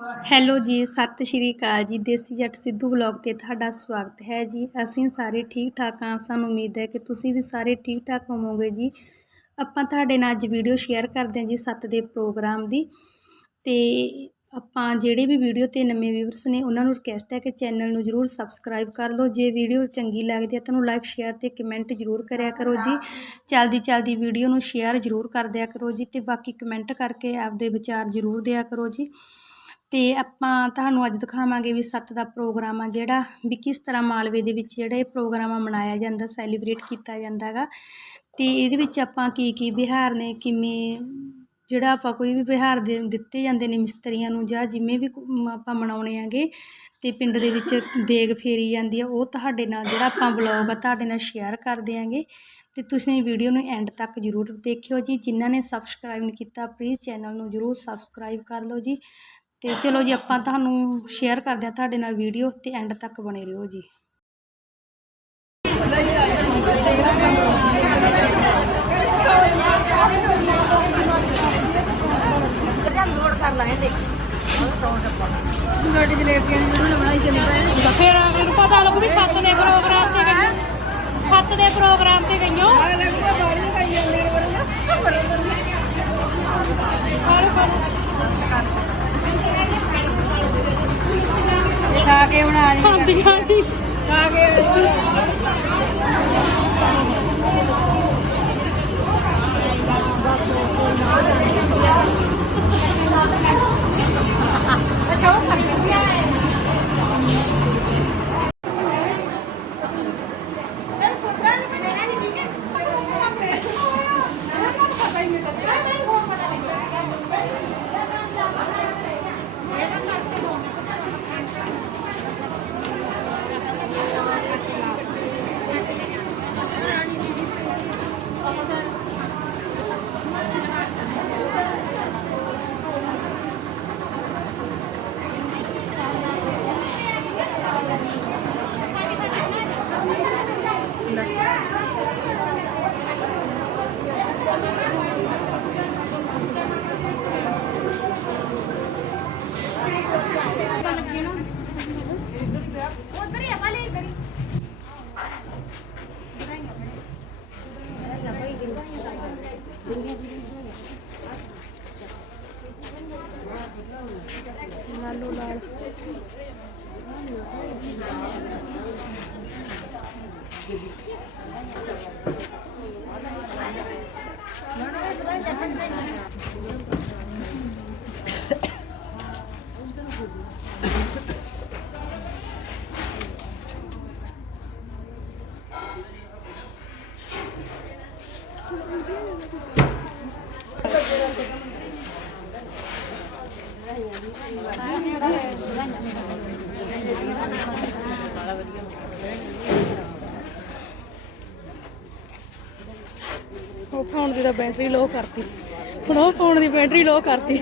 Hello ਜੀ, ਸਤਿ ਸ਼੍ਰੀ ਅਕਾਲ ਜੀ, ਦੇਸੀ ਜੱਟ ਸਿੱਧੂ ਬਲੌਗ ਤੇ ਤੁਹਾਡਾ ਸਵਾਗਤ ਹੈ ਜੀ। ਅਸੀਂ ਸਾਰੇ ਠੀਕ ਠਾਕ ਹਾਂ, ਸਾਨੂੰ ਉਮੀਦ ਹੈ ਕਿ ਤੁਸੀਂ ਵੀ ਸਾਰੇ ਠੀਕ ਠਾਕ ਹੋਵੋਗੇ ਜੀ। ਆਪਾਂ ਤੁਹਾਡੇ ਨਾਲ ਅੱਜ ਵੀਡੀਓ ਸ਼ੇਅਰ ਕਰਦੇ ਹਾਂ ਜੀ, ਸੱਤ ਦੇ ਪ੍ਰੋਗਰਾਮ ਦੀ। ਤੇ ਆਪਾਂ ਜਿਹੜੇ ਵੀ ਵੀਡੀਓ ਤੇ ਨਵੇਂ ਵਿਊਅਰਸ ਨੇ, ਉਹਨਾਂ ਨੂੰ ਰਿਕਵੈਸਟ ਹੈ ਕਿ ਚੈਨਲ ਨੂੰ ਜਰੂਰ ਸਬਸਕ੍ਰਾਈਬ ਕਰ ਲਓ। ਜੇ ਵੀਡੀਓ ਚੰਗੀ ਲੱਗਦੀ ਹੈ ਤੁਹਾਨੂੰ ਲਾਈਕ ਸ਼ੇਅਰ ਤੇ ਕਮੈਂਟ ਜਰੂਰ ਕਰਿਆ ਕਰੋ ਜੀ। ਚਲਦੀ ਚਲਦੀ ਵੀਡੀਓ ਨੂੰ ਸ਼ੇਅਰ ਜਰੂਰ ਕਰ ਦਿਆ ਕਰੋ ਜੀ ਤੇ ਬਾਕੀ ਕਮੈਂਟ ਕਰਕੇ ਆਪਦੇ ਵਿਚਾਰ ਜਰੂਰ ਦਿਆ ਕਰੋ ਜੀ। ਅਤੇ ਆਪਾਂ ਤੁਹਾਨੂੰ ਅੱਜ ਦਿਖਾਵਾਂਗੇ ਵੀ ਸੱਤ ਦਾ ਪ੍ਰੋਗਰਾਮ ਆ ਜਿਹੜਾ, ਵੀ ਕਿਸ ਤਰ੍ਹਾਂ ਮਾਲਵੇ ਦੇ ਵਿੱਚ ਜਿਹੜਾ ਇਹ ਪ੍ਰੋਗਰਾਮ ਆ ਮਨਾਇਆ ਜਾਂਦਾ ਸੈਲੀਬ੍ਰੇਟ ਕੀਤਾ ਜਾਂਦਾ ਗਾ ਅਤੇ ਇਹਦੇ ਵਿੱਚ ਆਪਾਂ ਕੀ ਕੀ ਵਿਹਾਰ ਨੇ, ਕਿਵੇਂ ਜਿਹੜਾ ਆਪਾਂ ਕੋਈ ਵੀ ਵਿਹਾਰ ਦੇ ਦਿੱਤੇ ਜਾਂਦੇ ਨੇ ਮਿਸਤਰੀਆਂ ਨੂੰ ਜਾਂ ਜਿਵੇਂ ਵੀ ਆਪਾਂ ਮਨਾਉਣੇ ਆਗੇ ਅਤੇ ਪਿੰਡ ਦੇ ਵਿੱਚ ਦੇਗ ਫੇਰੀ ਜਾਂਦੀ ਆ, ਉਹ ਤੁਹਾਡੇ ਨਾਲ ਜਿਹੜਾ ਆਪਾਂ ਵਲੌਗ ਆ ਤੁਹਾਡੇ ਨਾਲ ਸ਼ੇਅਰ ਕਰ ਦਿਆਂਗੇ ਅਤੇ ਤੁਸੀਂ ਵੀਡੀਓ ਨੂੰ ਐਂਡ ਤੱਕ ਜਰੂਰ ਦੇਖਿਓ ਜੀ। ਜਿਨ੍ਹਾਂ ਨੇ ਸਬਸਕ੍ਰਾਈਬ ਨਹੀਂ ਕੀਤਾ ਪਲੀਜ਼ ਚੈਨਲ ਨੂੰ ਜਰੂਰ ਸਬਸਕ੍ਰਾਈਬ ਕਰ ਲਓ ਜੀ। ਤੇ ਚਲੋ ਜੀ, ਆਪਾਂ ਤੁਹਾਨੂੰ ਸ਼ੇਅਰ ਕਰਦੇ ਹਾਂ ਤੁਹਾਡੇ ਨਾਲ ਵੀਡੀਓ ਤੇ ਐਂਡ ਤੱਕ ਬਣੇ ਰਹੋ ਜੀ। ਗਾਡੀ ਜਲੇਬੀਆਂ ਦੀ ਮੈਨੂੰ ਬਣਾਈ ਚਲੀ ਪਈ ਫਿਰ ਮੈਨੂੰ ਪਤਾ ਲੱਗੂ ਵੀ ਸੱਤ ਦੇ ਪ੍ਰੋਗਰਾਮ ਤੇ ਗਈਆਂ। ਸੱਤ ਦੇ ਪ੍ਰੋਗਰਾਮ ਤੇ ਗਈਆਂ। ਆ ਲੱਗੂਗਾ ਬਾੜੀਆਂ ਖਾਈ ਜਾਂਦੇ ਨੇ ਬਰਨਾ ਖਾ ਕੇ ਬਣਾ ਲਈ ਆਂਦੀਆਂ ਦੀ ਖਾ ਕੇ ਉਹ ਫੋਨ ਦੀ ਤਾਂ ਬੈਟਰੀ ਲੋ ਕਰਤੀ। ਹੁਣ ਉਹ ਫੋਨ ਦੀ ਬੈਟਰੀ ਲੋ ਕਰਤੀ।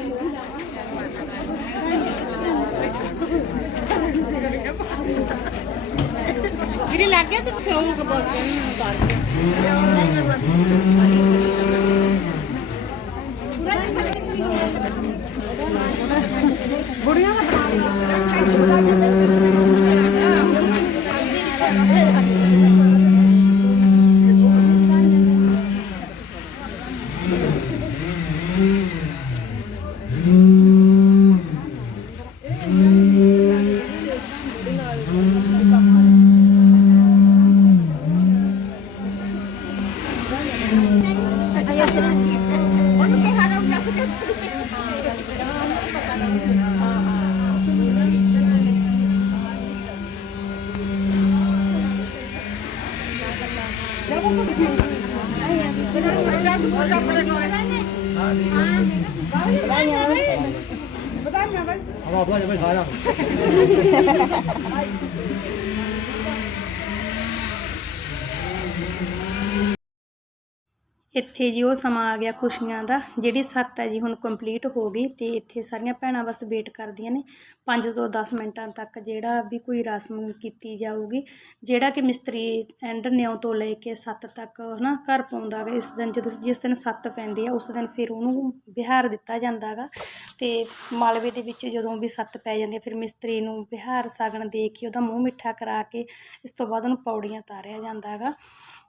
ਵੀਰੇ ਲੱਗ ਗਿਆ ਤੇ ਸ਼ੌਕ 好吧，不要你们查了。ਇੱਥੇ ਜੀ ਉਹ ਸਮਾਂ ਆ ਗਿਆ ਖੁਸ਼ੀਆਂ ਦਾ, ਜਿਹੜੀ ਸੱਤ ਹੈ ਜੀ ਹੁਣ ਕੰਪਲੀਟ ਹੋ ਗਈ ਤੇ ਇੱਥੇ ਸਾਰੀਆਂ ਭੈਣਾਂ ਬਸ ਵੇਟ ਕਰਦੀਆਂ ਨੇ। 5 ਤੋਂ 10 ਮਿੰਟਾਂ ਤੱਕ ਜਿਹੜਾ ਵੀ ਕੋਈ ਰਸਮ ਕੀਤੀ ਜਾਊਗੀ, ਜਿਹੜਾ ਕਿ ਮਿਸਤਰੀ ਐਂਡ ਨਿਉ ਤੋਂ ਲੈ ਕੇ ਸੱਤ ਤੱਕ ਹਨਾ ਘਰ ਪਾਉਂਦਾ ਗਾ, ਇਸ ਦਿਨ ਜਦੋਂ ਜਿਸ ਦਿਨ ਸੱਤ ਪੈਂਦੀ ਆ, ਉਸ ਦਿਨ ਫਿਰ ਉਹਨੂੰ ਵਿਹਾਰ ਦਿੱਤਾ ਜਾਂਦਾ ਗਾ। ਤੇ ਮਾਲਵੇ ਦੇ ਵਿੱਚ ਜਦੋਂ ਵੀ ਸੱਤ ਪੈ ਜਾਂਦੀ ਆ, ਫਿਰ ਮਿਸਤਰੀ ਨੂੰ ਵਿਹਾਰ ਸਾਗਣ ਦੇ ਕੇ ਉਹਦਾ ਮੂੰਹ ਮਿੱਠਾ ਕਰਾ ਕੇ ਇਸ ਤੋਂ ਬਾਅਦ ਉਹਨੂੰ ਪੌੜੀਆਂ ਤਾਰਿਆ ਜਾਂਦਾ ਗਾ।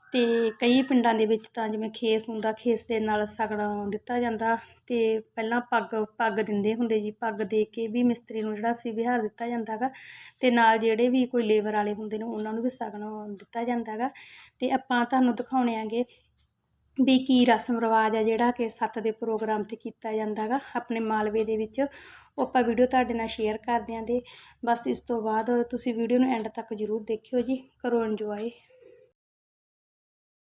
ਅਤੇ ਕਈ ਪਿੰਡਾਂ ਦੇ ਵਿੱਚ ਤਾਂ ਜਿਵੇਂ ਖੇਸ ਹੁੰਦਾ, ਖੇਸ ਦੇ ਨਾਲ ਸਗਣ ਦਿੱਤਾ ਜਾਂਦਾ ਅਤੇ ਪਹਿਲਾਂ ਪੱਗ ਪੱਗ ਦਿੰਦੇ ਹੁੰਦੇ ਜੀ, ਪੱਗ ਦੇ ਕੇ ਵੀ ਮਿਸਤਰੀ ਨੂੰ ਜਿਹੜਾ ਸੀ ਵਿਹਾਰ ਦਿੱਤਾ ਜਾਂਦਾ ਗਾ ਅਤੇ ਨਾਲ ਜਿਹੜੇ ਵੀ ਕੋਈ ਲੇਬਰ ਵਾਲੇ ਹੁੰਦੇ ਨੇ ਉਹਨਾਂ ਨੂੰ ਵੀ ਸਗਣ ਦਿੱਤਾ ਜਾਂਦਾ ਗਾ ਅਤੇ ਆਪਾਂ ਤੁਹਾਨੂੰ ਦਿਖਾਉਣੇ ਆਂਗੇ ਵੀ ਕੀ ਰਸਮ ਰਿਵਾਜ ਆ ਜਿਹੜਾ ਕਿ ਸੱਤ ਦੇ ਪ੍ਰੋਗਰਾਮ ਤੇ ਕੀਤਾ ਜਾਂਦਾ ਗਾ ਆਪਣੇ ਮਾਲਵੇ ਦੇ ਵਿੱਚ। ਉਹ ਆਪਾਂ ਵੀਡੀਓ ਤੁਹਾਡੇ ਨਾਲ ਸ਼ੇਅਰ ਕਰਦੇ ਆਂ ਤੇ ਬਸ ਇਸ ਤੋਂ ਬਾਅਦ ਤੁਸੀਂ ਵੀਡੀਓ ਨੂੰ ਐਂਡ ਤੱਕ ਜ਼ਰੂਰ ਦੇਖਿਓ ਜੀ, ਕਰੋ ਇੰਜੋਏ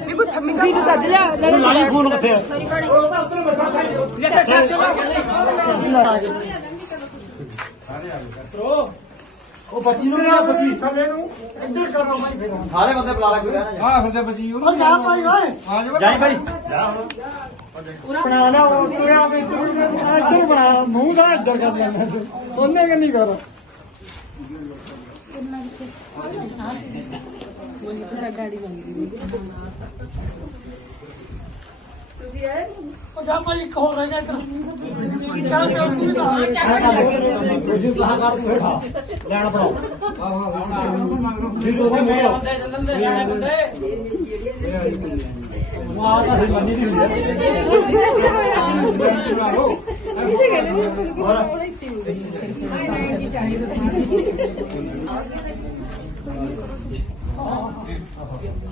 ਦੇਖੋ ਥੰਮੀ ਨੂੰ ਸੱਜ ਲਿਆ ਲਾਲੀ ਫੋਨ ਕਿੱਥੇ ਆ ਲੈ ਉਹ ਬੱਚੀ ਨੂੰ ਕਿਹਾ ਬੱਚੀ ਥੱਲੇ ਨੂੰ ਇੱਧਰ ਕਰੋ ਭਾਈ ਫੇਰ ਸਾਰੇ ਬੰਦੇ ਬੁਲਾ ਲੈ ਕੋਈ ਰਹਿਣਾ ਹਾਂ ਫਿਰ ਤੇ ਬੱਚੀ ਉਹ ਜਾ ਭਾਈ ਓਏ। ਆ ਜਾ ਜਾਈ ਭਾਈ ਬਣਾ ਲਾ ਉਹ ਕੋਇਆ ਵੀ ਇੱਧਰ ਬਣਾ ਮੂੰਹ ਦਾ ਇੱਧਰ ਕਰ ਲੈਣਾ। ਤੂੰ ਉਹਨੇ ਕਿ ਨਹੀਂ ਕਰ ਤੁਸੀਂ ਸਲਾਹਕਾਰ ਤੂੰ ਹੇਠਾ ਲੈਣਾ ਪੜਾਓ ਫਿਰ ਉਹਦੇ ਮੂੰਹ ਬੰਦੇ ਜੰਦਨ ਦੇ ਜਾਣੇ ਬੰਦੇ ਵਾਹ ਤਾਂ ਫਿਰ ਮੰਨੀ ਨਹੀਂ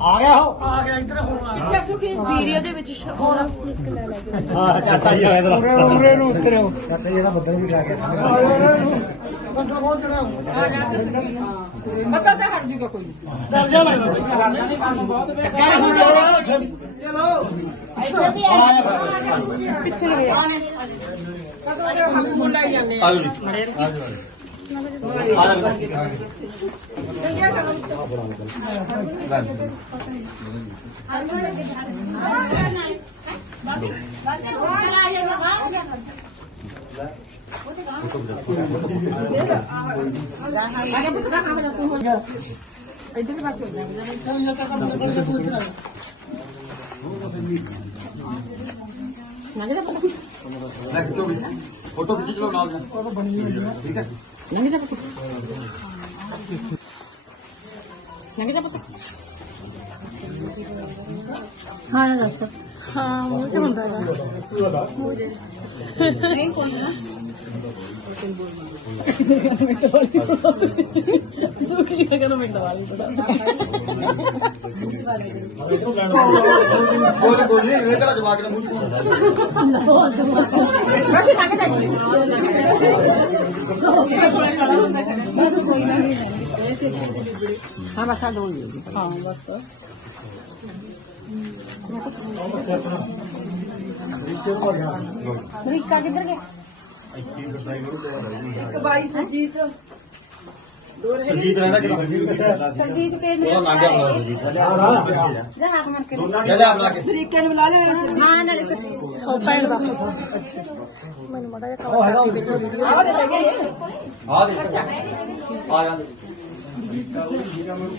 ਆ ਗਿਆ ਹੋ ਆ ਗਿਆ ਇੱਧਰ ਇੱਥੇ ਸੁਖੀ ਵੀਡੀਓ ਦੇ ਵਿੱਚ ਹਾਂ ਚਾਚਾ ਜੀ ਆਇਆ ਇਧਰ। ਉਰੇ ਨੂੰ ਉਤਰਿਓ। ਚਾਚਾ ਜੀ ਦਾ ਬੱਦਲ ਵੀ ਆ ਗਿਆ ਬੰਦਾ ਬਹੁਤ ਜਣਾ ਪਤਾ ਤਾਂ ਹਟ ਜੂਗਾ ਕੋਈ। ਦਰਜਾ ਲੱਗਦਾ ਮੁੰਡਾ ਹੀ ਜਾਂਦੇ ਆ ਜੀ ਆ ਜਾ। ਲੈ ਖਿੱਚੋ ਵੀ ਫੋਟੋ ਖਿੱਚ ਲਓ ਨਾਲ ਦਾ ਠੀਕ ਹੈ ਹਾਂ ਦੱਸੋ। ਹਾਂ ਮੂੰਹ ਤੇ ਹੁੰਦਾ ਗਾ ਬੋਲ ਬੋਲ ਇਹ ਕਿਹੜਾ ਜਵਾਕ ਦਾ ਮੂੰਹ ਚ ਹਾਂ ਬਸ ਆ ਦੋ ਹੀ ਹਾਂ ਬਸ। ਰੀਕਾ ਕਿੱਧਰ ਗਿਆ? ਸੰਜੀਤ। ਰਹਿਣਾ ਕਿਹਦਾ ਸੰਜੀਤ ਕੇ ਉਹ ਲੰਘ ਗਿਆ ਸੰਜੀਤ ਜਾ ਹੱਥ ਮਾਰ ਕੇ ਲੈ ਲੈ ਬੁਲਾ ਕੇ। ਤਰੀਕੇ ਨੂੰ ਬੁਲਾ ਲਿਆ ਸੀ ਹਾਂ ਨਾਲੇ ਸੰਜੀਤ। ਉਹ ਪੈਣ ਦਾ। ਮੈਨੂੰ ਮੜਾ ਜਿਹਾ ਆਹ ਦੇ ਲੱਗੇ ਆ ਦੇ ਆ ਜਾਂਦੇ।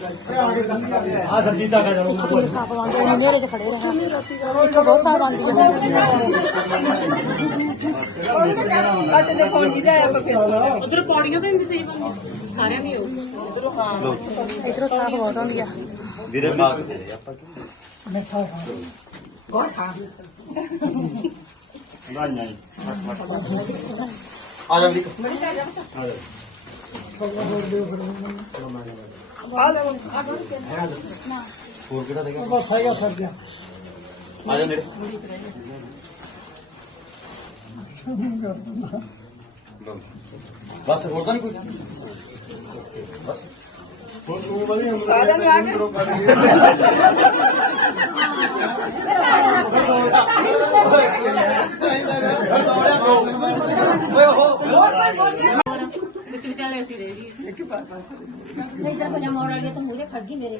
ਆ ਸਰਜੀਤ ਆ ਗਿਆ ਸਾਫ਼ ਆਉਂਦੇ ਨੇ ਨੇਰੇ 'ਚ ਖੜੇ ਰਹਾ ਇੱਥੋਂ ਬਹੁਤ ਸਾਫ਼ ਆਉਂਦੀ ਹੈ ਕੱਟ ਦੇ ਫੋਨ ਜਿਹਦਾ ਆਇਆ ਪੱਕੇ ਉਧਰ ਪੌੜੀਆਂ ਤੇ ਵੀ ਸਹੀ ਸਾਰਿਆਂ ਦੀ ਹੋ। ਇਧਰੋਂ ਸਾਫ਼ ਬਹੁਤ ਆਉਂਦੀ ਆ। ਵੀਰੇ ਮਾਰ ਕੇ ਦੇ ਆਪਾਂ ਗਾਈਆਂ ਜੀ ਆ ਜਾ ਵੀਰੇ। ਆ ਲੈ ਹੋਰ ਕਿਹੜਾ ਦੇਗਾ ਬਸ ਹੈਗਾ ਸਰ ਗਿਆ ਆ ਜਾ ਨੇੜੇ ਬਸ ਹੋਰ ਤਾਂ ਨਹੀਂ ਕੋਈ ਬਸ ਸਾਰਿਆਂ ਨੂੰ ਆ ਕੇ ਵਿੱਚ ਵਿਚਾਲੇ ਅਸੀਂ ਰਹਿ ਜੀ ਇੱਕ ਪਾਰ ਪਾਸ ਇਧਰ ਕੋ ਜਾ ਮੋੜ ਆ ਗਿਆ ਤਾਂ ਮੂਰੇ। ਖੜ ਗਈ। ਮੇਰੇ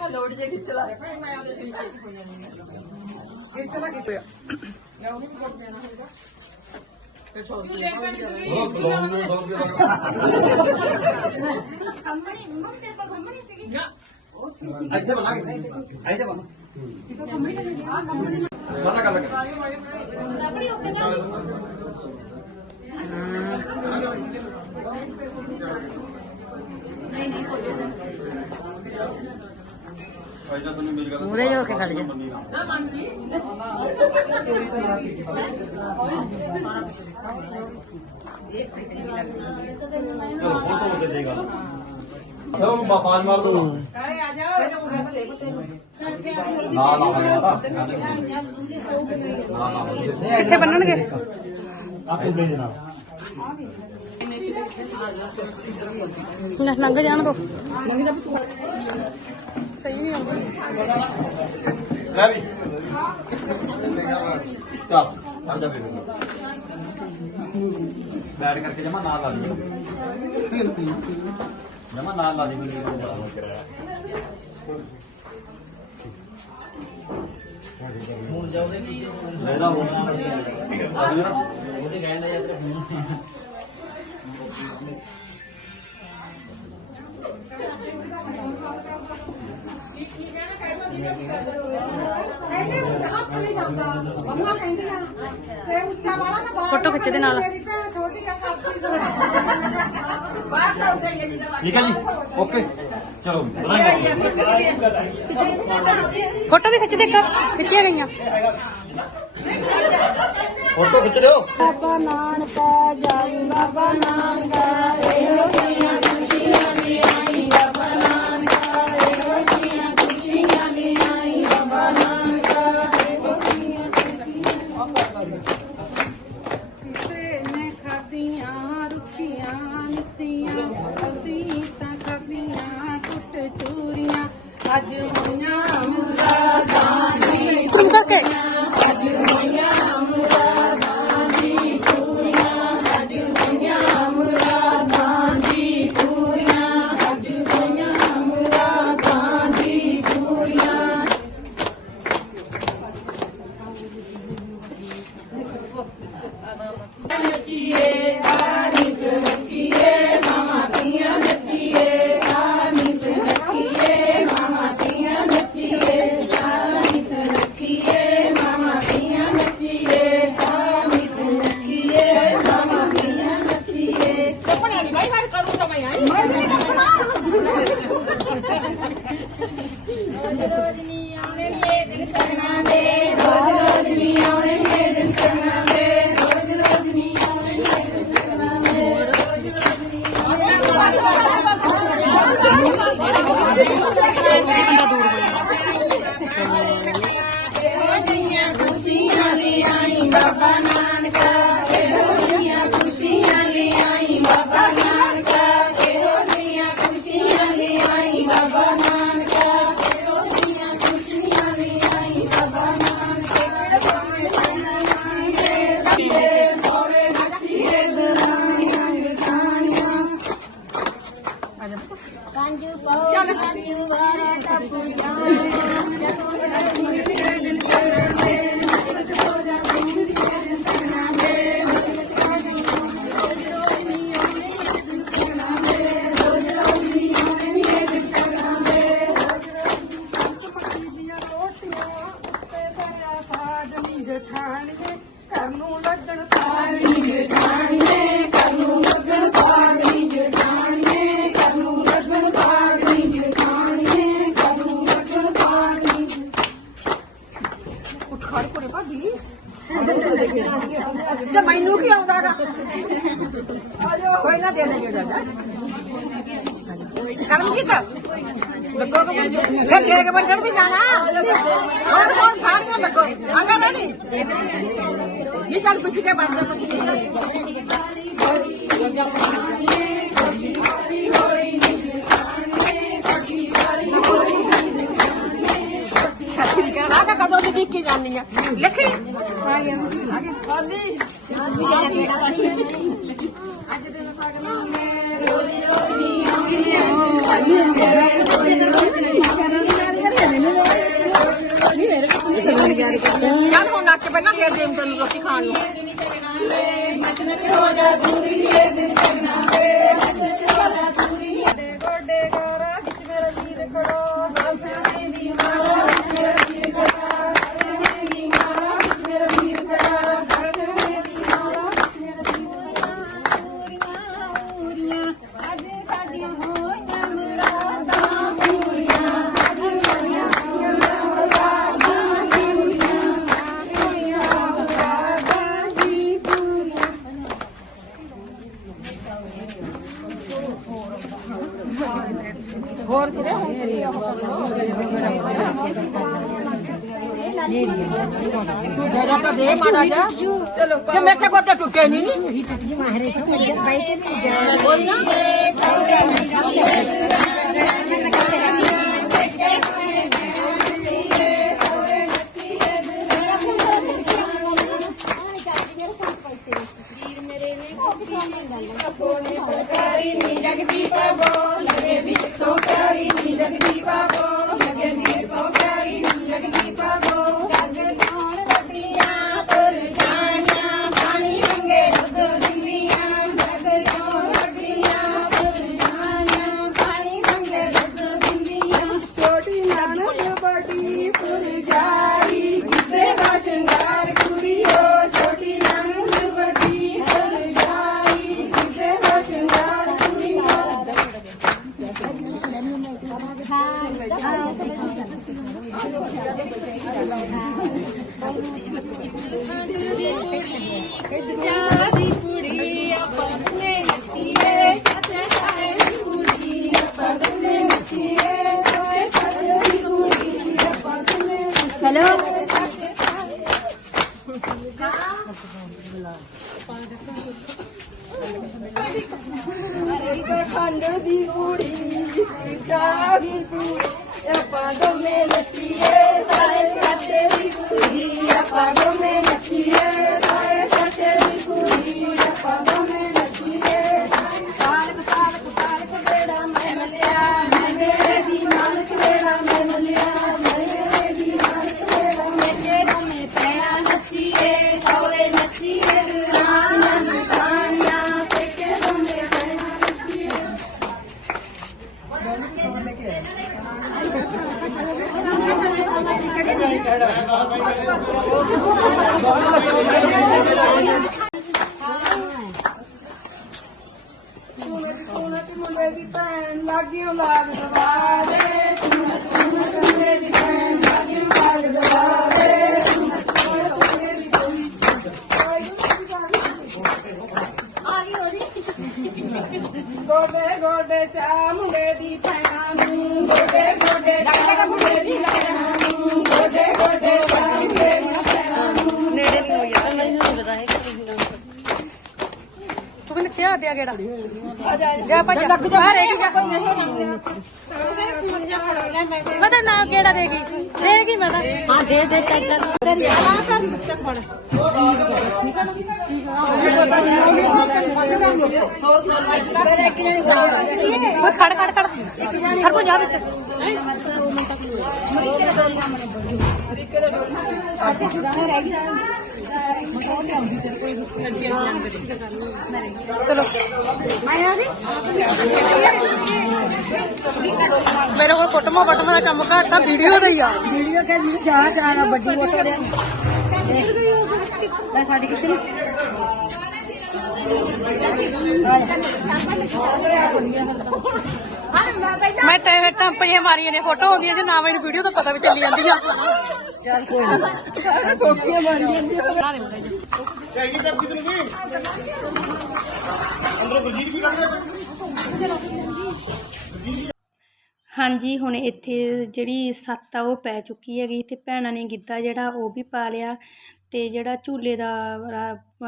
ਆ ਲੋੜ ਜੇ ਖਿੱਚ ਲਾ। ਮੈਂ ਉਹਦੇ ਸਿਰ ਤੇ ਕੋਈ ਨਹੀਂ ਖਿੱਚ ਲਾ ਕਿਤੇ ਲੈ ਉਹਨੂੰ ਕੋਟ ਦੇਣਾ ਹੋਏਗਾ ਕੰਮਣੀ ਮੰਮ ਤੇਰੇ ਕੋਲ ਕੰਮਣੀ ਸੀਗੀ। ਨਾ ਅੱਛਾ ਬਣਾ ਕੇ ਅੱਛਾ ਬਣਾ। ਕੰਮਣੀ ਆ ਕੰਮਣੀ ਮਤਾ ਕਰ। ਲੱਗ ਆਪਣੀ ਉੱਤੇ ਜਾ ਮੇਰੀ ਹੋ ਕੇ ਖੜ ਜਾ। ਚਲੋ ਫੋਟੋ ਦੇ ਦੇਗਾ ਸਭ ਬਾਪਾਜ ਮਾਰ ਦੋ। ਕਾਲੇ ਆ ਜਾ ਇਹਨੂੰ ਉਰੇ ਤੇ। ਲੈ ਨਾ ਨਾ ਨਾ ਨਾ ਨਾ ਕਿੱਥੇ ਬੰਨਣਗੇ? ਆਪੇ ਭੇਜਣਾ ਲੈ ਲੰਘ ਜਾਣ ਦੋ ਸਹੀ ਨਹੀਂ ਆਉਂਦਾ। ਲੈ ਵੀ। ਚੱਲ ਆ ਜਾ ਬੇਟਾ ਬੈਠ ਕਰਕੇ ਜਮਾ ਨਾਲ ਲਾ ਦੇ ਜਮਾ ਨਾਲ ਲਾ ਦੇ ਮੈਨੂੰ ਹੁਣ ਜਾਉਂਦੇ ਕੀ ਲੈਦਾ ਹੋਣਾ ਉਹਦੇ ਕਹਿੰਦੇ ਯਾਰ ਆਪਣੇ ਜਾਂਦਾ ਮੰਮਾ ਕਹਿੰਦੀ ਆ ਤੇ ਉੱਚਾ ਵਾਲਾ ਨਾ ਬਾਹਰ ਫੋਟੋ ਖਿੱਚ ਦੇ ਨਾਲ। ਮੇਰੀ ਭੈਣ ਛੋਟੀ ਆ ਕਾਪੀ ਬਾਹਰ ਤਾਂ ਉੱਤੇ ਗਈ ਜਿਹਦਾ ਠੀਕ ਹੈ ਜੀ। ਓਕੇ। ਚਲੋ ਬਣਾਈਏ ਫੋਟੋ ਵੀ ਖਿੱਚ ਦੇ ਇੱਕ। ਖਿੱਚੀਆਂ ਗਈਆਂ। ਫੋਟੋ ਖਿੱਚ ਲਿਓ। ਬਾਬਾ ਨਾਨਕਾ ਜਾਈ ਬਾਬਾ ਨਾਨਕਾ Tadinho, ਚੱਲ ਪੁੱਛ ਕੇ ਬਣ ਜਾ ਪੁੱਛ ਕੇ ਸੱਚੀ ਕਹਿ ਰਹਾ ਤਾਂ ਕਦੋਂ ਦੀ ਦਿੱਕੀ ਜਾਨੀ ਆ ਲਿਖੀ ਚੱਲ ਹੁਣ ਨੱਚ ਪਹਿਲਾਂ ਫੇਰ ਦੇਮ ਤੈਨੂੰ ਰੋਟੀ ਖਾਣ ਨੂੰ। ਦੂਰੀ ਦੂਰੀ ਜੇ ਮੇਰੇ ਗੋਡੇ ਟੁੱਟੇ ਨਹੀਂ ਨੀ। ਕੋਈ ਨਾ ਜਿਆਦੀ ਕੁੜੀ ਆਪਾਂ ਦੀ ਭੈਣ ਲਾਗਿਓ ਲਾਗ ਦਵਾਰੇ ਸੁਣਤ ਸੁਣਤ ਮੁੰਡੇ ਦੀ ਭੈਣ ਲਾਗਿਓ ਲਾਗ ਦਵਾਰੇ ਸੁਣਤ ਸੁਣਤ ਮੁੰਡੇ ਦੀ ਗੋਡੇ ਗੋਡੇ ਚਾ ਮੁੰਡੇ ਦੀ ਭੈਣਾਂ ਨੂੰ ਗੋਡੇ ਗੋਡੇ ਚਾ ਮੁੰਡੇ ਦੀ ਭੈਣਾਂ ਨੱਚਿਆ ਦਿਆ ਗੇੜਾ? ਜਾ ਭੱਜ ਬਾਹਰ ਰਹਿ ਗਈ ਜਾ। ਮੈਂ ਤਾਂ ਨਾ ਕਿਹੜਾ ਦੇਗੀ ਦੇਗੀ ਮੈਂ ਤਾਂ। ਹਾਂ ਦੇ ਦੇ ਚੱਲ ਖੜ ਖੜ ਖੜ। ਸਰ ਕੋ ਜਾ ਵਿੱਚ ਚਲੋ। ਮੇਰੇ ਕੋਲ ਫੋਟੋਆਂ ਫੋਟੋਆਂ ਦਾ ਕੰਮ ਘੱਟ ਆ ਵੀਡੀਓ ਦਾ ਹੀ ਆ। ਵੀਡੀਓ ਕੇ ਵੀ ਜਾ ਜਾ ਨਾ ਵੱਡੀ ਫੋਟੋ ਦੇ। ਲੈ ਸਾਡੀ ਕਿਚਨ ਮੈਂ ਟਾਈਮ ਟੰਪੀਆਂ ਮਾਰੀਆਂ ਨੇ ਫੋਟੋ ਆਉਂਦੀਆਂ ਜੇ ਨਾ ਮੈਨੂੰ ਵੀਡੀਓ ਤਾਂ ਪਤਾ ਵੀ ਚੱਲੀ ਜਾਂਦੀ ਆ ਚੱਲ ਕੋਈ ਨਾ। ਕੋਕੀਆਂ ਮਾਰੀ ਜਾਂਦੀ ਆ ਹਾਂਜੀ ਹੁਣ ਇੱਥੇ ਜਿਹੜੀ ਸੱਤ ਆ ਉਹ ਪੈ ਚੁੱਕੀ ਹੈਗੀ ਤੇ ਭੈਣਾਂ ਨੇ ਗਿੱਧਾ ਜਿਹੜਾ ਉਹ ਵੀ ਪਾ ਲਿਆ ਤੇ ਜਿਹੜਾ ਝੂਲੇ ਦਾ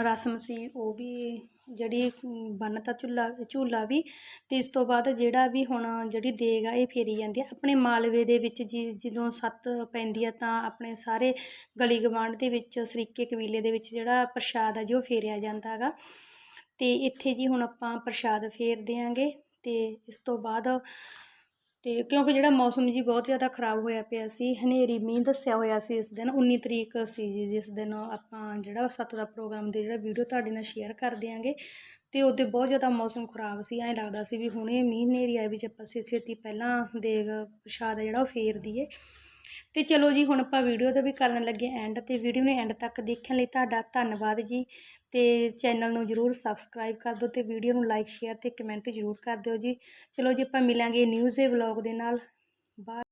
ਰਸਮ ਸੀ ਉਹ ਵੀ ਜਿਹੜੀ ਬੰਨਤਾ ਝੂਲਾ ਝੂਲਾ ਵੀ ਅਤੇ ਇਸ ਤੋਂ ਬਾਅਦ ਜਿਹੜਾ ਵੀ ਹੁਣ ਜਿਹੜੀ ਦੇਗ ਆ, ਇਹ ਫੇਰੀ ਜਾਂਦੀ ਆ। ਆਪਣੇ ਮਾਲਵੇ ਦੇ ਵਿੱਚ ਜੀ, ਜਦੋਂ ਸੱਤ ਪੈਂਦੀ ਆ ਤਾਂ ਆਪਣੇ ਸਾਰੇ ਗਲੀ ਗਵਾਂਢ ਦੇ ਵਿੱਚ, ਸਰੀਕੇ ਕਬੀਲੇ ਦੇ ਵਿੱਚ ਜਿਹੜਾ ਪ੍ਰਸ਼ਾਦ ਆ ਜੀ, ਉਹ ਫੇਰਿਆ ਜਾਂਦਾ ਹੈਗਾ। ਅਤੇ ਇੱਥੇ ਜੀ ਹੁਣ ਆਪਾਂ ਪ੍ਰਸ਼ਾਦ ਫੇਰ ਦਿਆਂਗੇ ਅਤੇ ਇਸ ਤੋਂ ਬਾਅਦ ਅਤੇ ਕਿਉਂਕਿ ਜਿਹੜਾ ਮੌਸਮ ਜੀ ਬਹੁਤ ਜ਼ਿਆਦਾ ਖਰਾਬ ਹੋਇਆ ਪਿਆ ਸੀ, ਹਨੇਰੀ, ਮੀਂਹ ਦੱਸਿਆ ਹੋਇਆ ਸੀ ਇਸ ਦਿਨ 19 ਤਰੀਕ ਸੀ ਜੀ, ਜਿਸ ਦਿਨ ਆਪਾਂ ਜਿਹੜਾ ਸੱਤ ਦਾ ਪ੍ਰੋਗਰਾਮ ਦੇ ਜਿਹੜਾ ਵੀਡੀਓ ਤੁਹਾਡੇ ਨਾਲ ਸ਼ੇਅਰ ਕਰ ਦਿਆਂਗੇ ਅਤੇ ਉਹਦੇ ਬਹੁਤ ਜ਼ਿਆਦਾ ਮੌਸਮ ਖਰਾਬ ਸੀ, ਐਂ ਲੱਗਦਾ ਸੀ ਵੀ ਹੁਣੇ ਮੀਂਹ ਹਨੇਰੀ ਆਏ ਵਿੱਚ ਆਪਾਂ ਛੇ- ਛੇਤੀ ਪਹਿਲਾਂ ਦੇਗ ਪ੍ਰਸ਼ਾਦ ਆ ਜਿਹੜਾ ਉਹ ਫੇਰ ਦਈਏ। ਤੇ ਚਲੋ ਜੀ, ਹੁਣ ਆਪਾਂ ਵੀਡੀਓ ਦਾ ਵੀ ਕਰਨ ਲੱਗੇ ਐਂਡ ਤੇ ਵੀਡੀਓ ਨੂੰ ਐਂਡ ਤੱਕ ਦੇਖਣ ਲਈ ਤੁਹਾਡਾ ਧੰਨਵਾਦ ਜੀ। ਤੇ ਚੈਨਲ ਨੂੰ ਜਰੂਰ ਸਬਸਕ੍ਰਾਈਬ ਕਰ ਦਿਓ ਤੇ ਵੀਡੀਓ ਨੂੰ ਲਾਈਕ ਸ਼ੇਅਰ ਤੇ ਕਮੈਂਟ ਜਰੂਰ ਕਰ ਦਿਓ ਜੀ। ਚਲੋ ਜੀ, ਆਪਾਂ ਮਿਲਾਂਗੇ ਨਿਊਜ਼ ਦੇ ਵਲੌਗ ਦੇ ਨਾਲ। ਬਾਏ